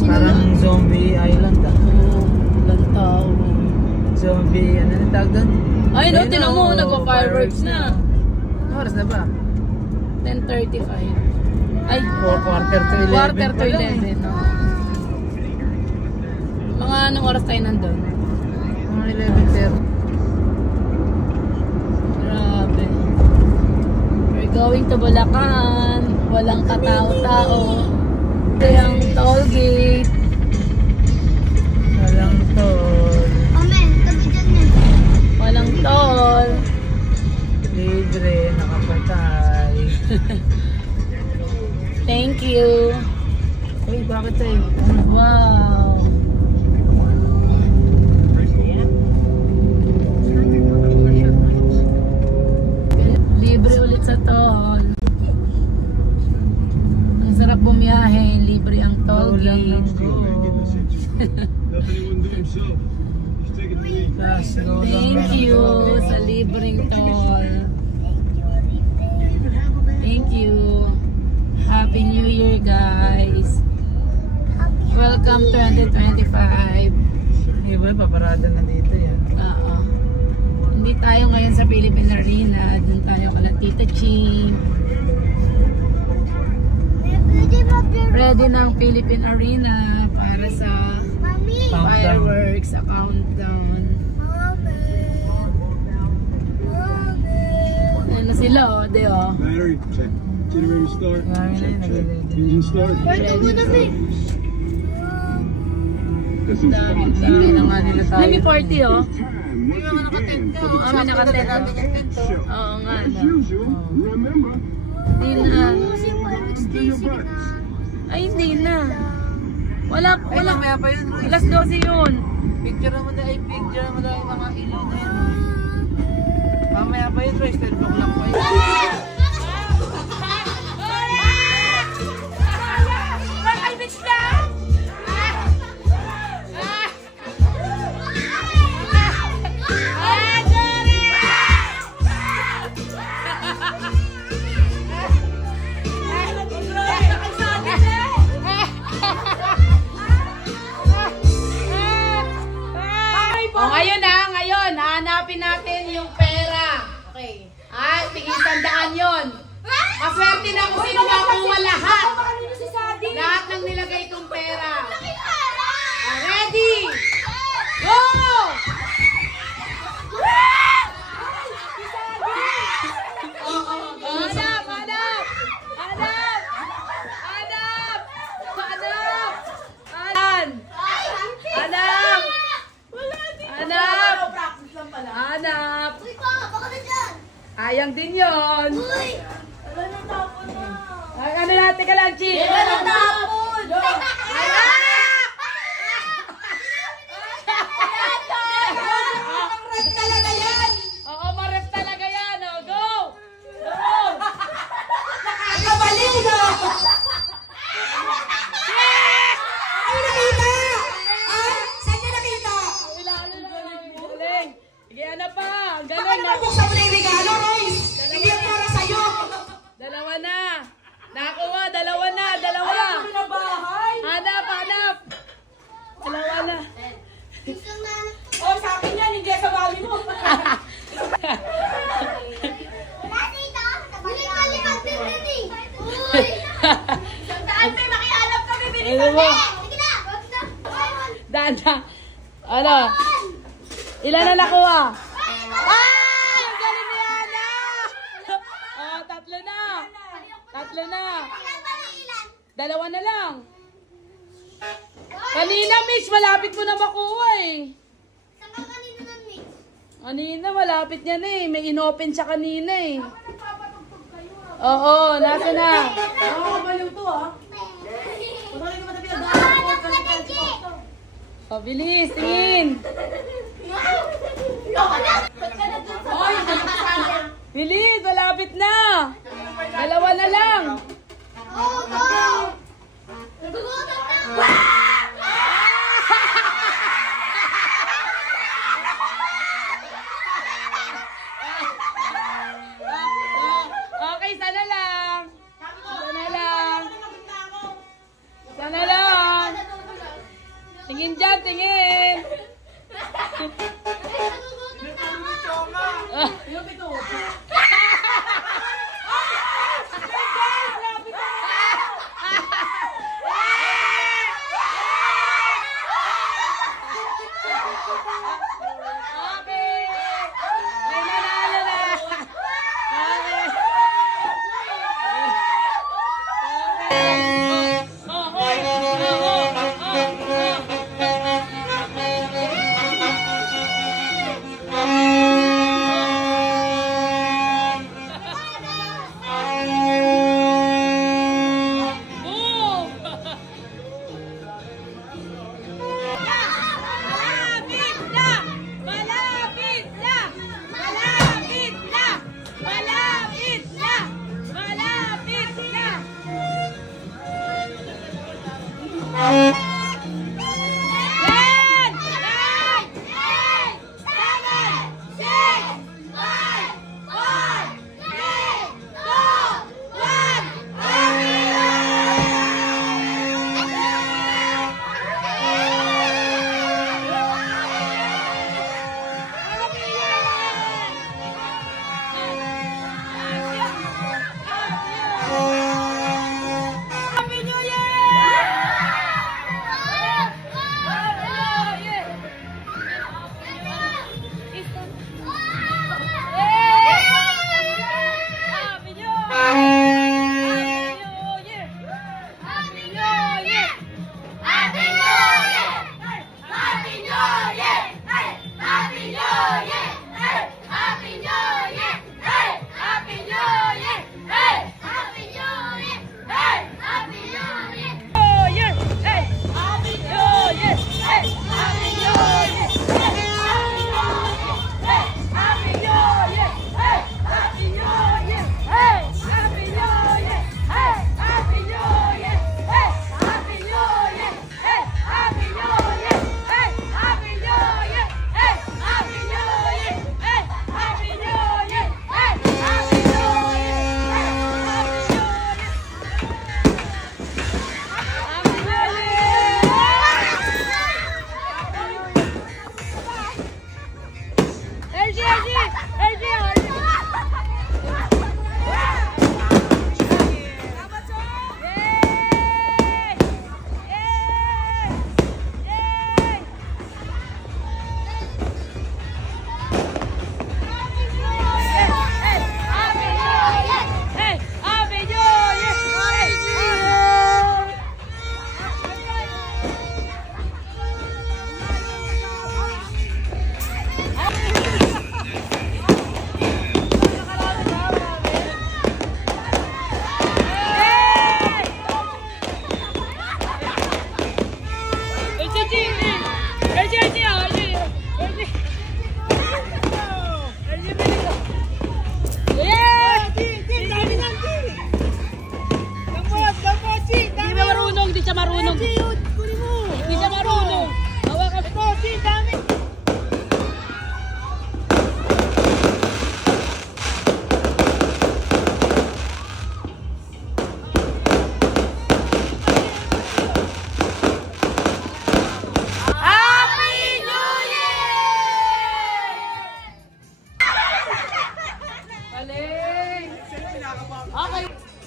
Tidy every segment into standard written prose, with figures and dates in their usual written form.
Parang zombie island ah. Oo, walang tao. Zombie, ano na tawag doon? Ay, no, tinan mo, nagpa-fireworks na. Ano oras na ba? 10:35. Ay, Quarter to 11. quarter to 11. No? Mga anong oras tayo nandun? Mga 11:30. Grabe. We're going to Bulacan. Walang katao-tao. Ito yung toll gate. Walang toll. Walang toll. Libre, nakapatay. Thank you. Uy, bakit tayo? Wow. Libre ulit sa toll. Ang sarap bumiyahe, libre ang toll gate. Thank you sa libreng toll. Thank you. Happy New Year, guys. Welcome 2025. Hey boy, paparada na dito yan. Oo. Hindi tayo ngayon sa Philippine Arena. Doon tayo kala Tita Ching. Ready na ang Philippine Arena para sa fireworks, a countdown. Ayan na sila, oh. Di, oh. Battery check. Generator start. Check, check. Engine start. Hindi na nga nila tayo. May 40, oh. May mga nakatent ka. Oh, may nakatent, oh. Oo nga, As no. usual, remember, Hindi na. do your butts. Ay, hindi na. Wala, wala. Mamaya pa yun. Alas 12 yun. Picture naman na, picture naman na yung mga ilaw na yun. Mamaya pa yun, 12 o'clock pa yun. O, ngayon na, ngayon, hanapin natin yung pera. Okay. Ay, tigil 100 yun. Maswerte na kung sino makuha lahat. Lahat ng nilagay kong pera. Ready? Go! Hanap, hanap! Hanap! Hanap! Hanap! Hanap! Hanap! Hanap! Hanap! Ayang din yun. Ay, ano natin ka lang, Chi? Oo, maref talaga yan. Oh, go! Go! Nakakabaliw na! Ay, nakita! Ah, saan niya nakita? Galing. Sige, ano pa? Ang Baka galing na. naman buksan mo na yung regalo, Royce! Hindi yan para sa'yo! Dalawa na. Nakuha, dalawa na, dalawa. Ay, na bahay! Hanap, hanap. Dalawa na. Oh, sa akin yan, hindi sa bahay mo! Ano mo? Dada. Ano? Ilan na nakuha? Ay! Ang galing ni Ana! Oh, tatlo na. Tatlo na. Dalawa na lang. Kanina, Mitch, malapit mo na makuha eh. Kanina, malapit niya na eh. May inopen siya kanina eh. Oo, nasa na. Nakakabaliw to, ah! Oh, bilis, tingin. Bilis, malapit na. Dalawa na lang. Okay, sana lang. Sana lang. Sana lang. Tingin dyan, tingin. Okay.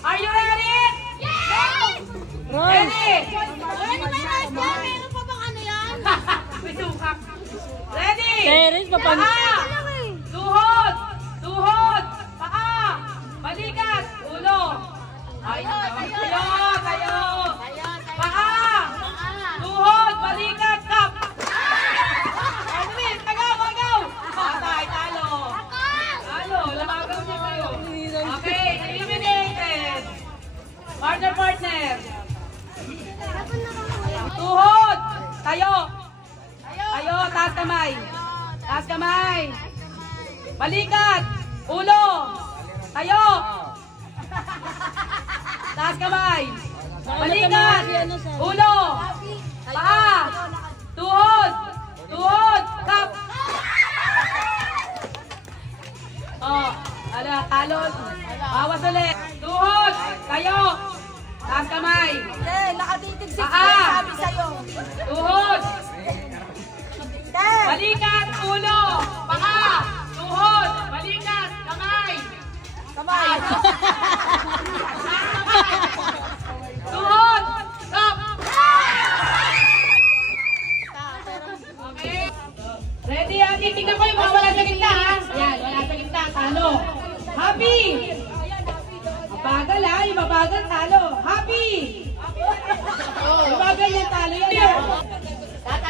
Are you ready? Yes! Ready? Meron pa bang ano yan? May sukak. Ready? Teres, Paa! Tuhod! Tuhod! Paa! Balikat! Ulo! Tayo! Paa! Tuhod! Balikat! Kap! Tagaw! Patay! Talo! Lamagaw niya kayo. Okay, eliminated. Partner. Tuhod. Tayo. Taas kamay. Balikat. Ulo. Tayo. Taas kamay. Balikat. Ulo. Paa. Tuhod. Kap. Oh, talon. Bawas ulit. Tuhod. Tayo. Taas kamay. Nakatitig si Paa. sabi sa'yo. Tuhod. balikat, ulo, paa, tuhod, balikat, kamay. Kamay. Tuhod, stop. Okay. Ready, titignan ko yung mga wala sa gitna, ha? Yan, wala sa gitna, talo. Happy. Mabagal, ha? Yung mabagal, talo. Happy. Mabagal yan, talo yan.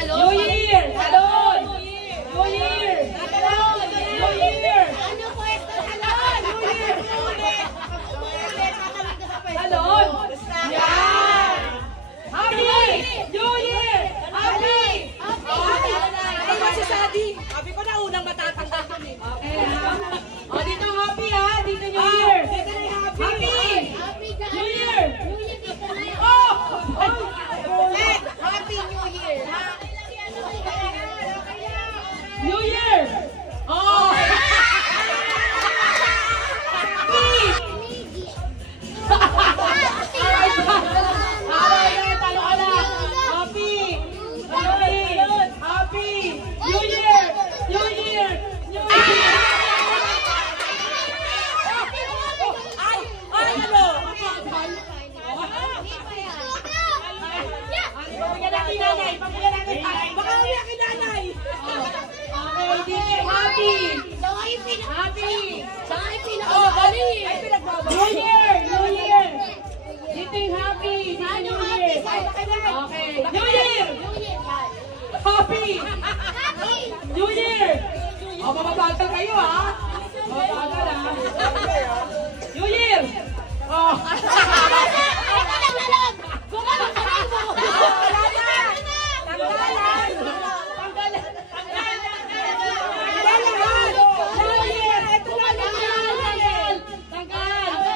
New Year! Talon! New Year! Talon! New Year! Ano po ito? Talon! Talon! Yan! Happy! New Year! Happy! Ano ba si Sadi? Sabi ko na unang matatanggal ko eh. Okay, ha? O, dito happy, ha? Dito New Year! Happy! New Year! Oh! Happy New Year! New Year! Oh! New Year! O, mababagal kayo, ha? Mababagal, ha? New Year! Oh!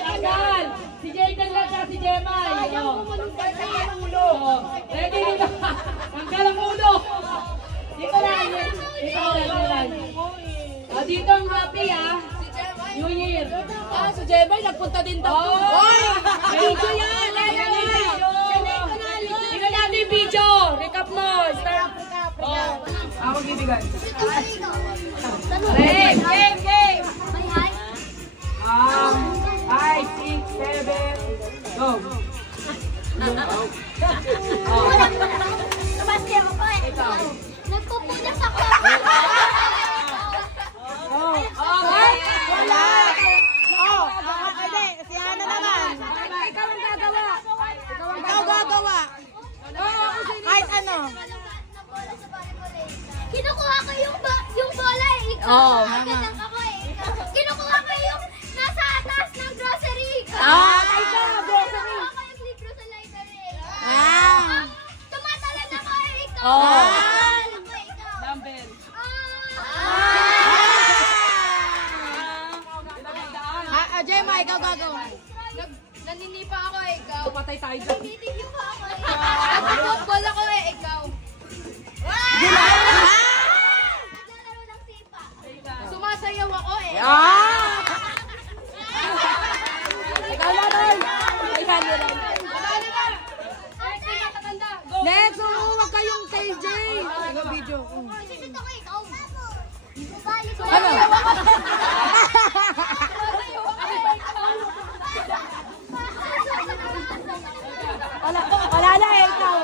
Tanggal! Si Jayden lang siya, si Jemay. Ready dito. Tanggal ang ulo. Dito lang. Dito lang. O, dito ang happy, ha? New Year. Si Jebay nagpunta din daw. Oy! Video yan! Tingnan natin yung video. Recap mo. Start. Ako magbibigay. Game! 5, 6, 7, go. Sebastian ako eh. Nagpupunas ako. Okay. Wala. Oh, hindi. Si Hana naman. Ikaw ang gagawa. Ikaw gagawa. Kahit ano. Kinukuha ko yung bola eh. Ikaw. Ako eh. Kinukuha ko yung nasa taas ng grocery. Ikaw, grocery. Kinukuha ko yung libro sa library. Tumatalon ako eh. Ikaw. Ako eh. Ikaw. Dumbbell. Gemma, ikaw gagawa. Naninipa ako eh, ikaw. Patay tayo dyan. Nagtitibyo pa ako eh. Nag-football ako eh, ikaw. Naglalaro ng sipa. Sumasayaw ako eh. Ikaw na rin. Ikaw na rin. Next, huwag kayong KJ. Ikaw video. Sisit ako ikaw. Ano? Wala na eh, ikaw.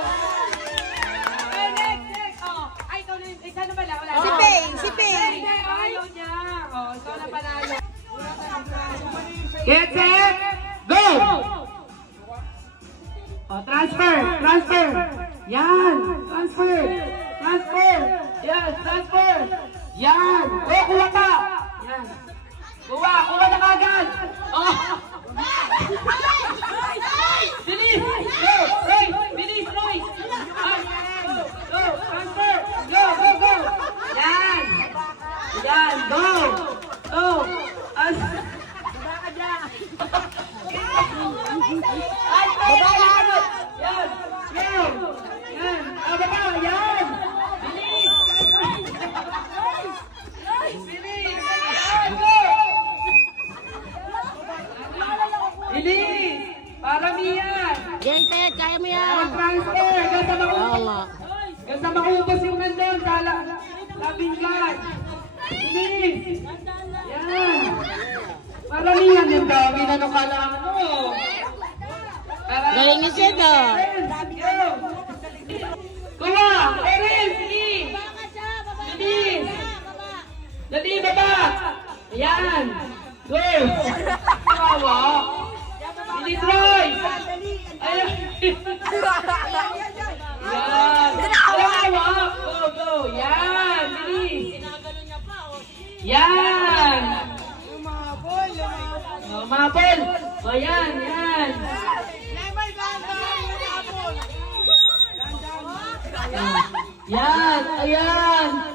Okay, next. Oh, ay, ikaw na. Ikaw na pala. Wala. Si Pay. Ayaw niya. Oh, ikaw na panalo. Get set, go! Oh, transfer. Yan, transfer. Yes, transfer. Yan. Oh, kuha ka. Yan. Kuha na kagad. Oh. Bilis! Go! Roy! Bilis, Roy! Go! Transfer! Go! Yan! Go! As... Ay! Yan! Go! Yan! Baba! Yan! Bilis! Go! Bilis! Para Mia! Gentet, kaya mo yan. bilis. Yan. Maramihan yung dami na nakalaan mo. Galing niyo siya to. Kuha! Erin! Sige! Bilis! Dali, baba! Ayan! Go! Kawawa! Bilis, Roy! Ayan! Yan! Kawawa! Go, go! Yan! Bilis! Yan! Umapol! O yan, yan! Yan! Ayan!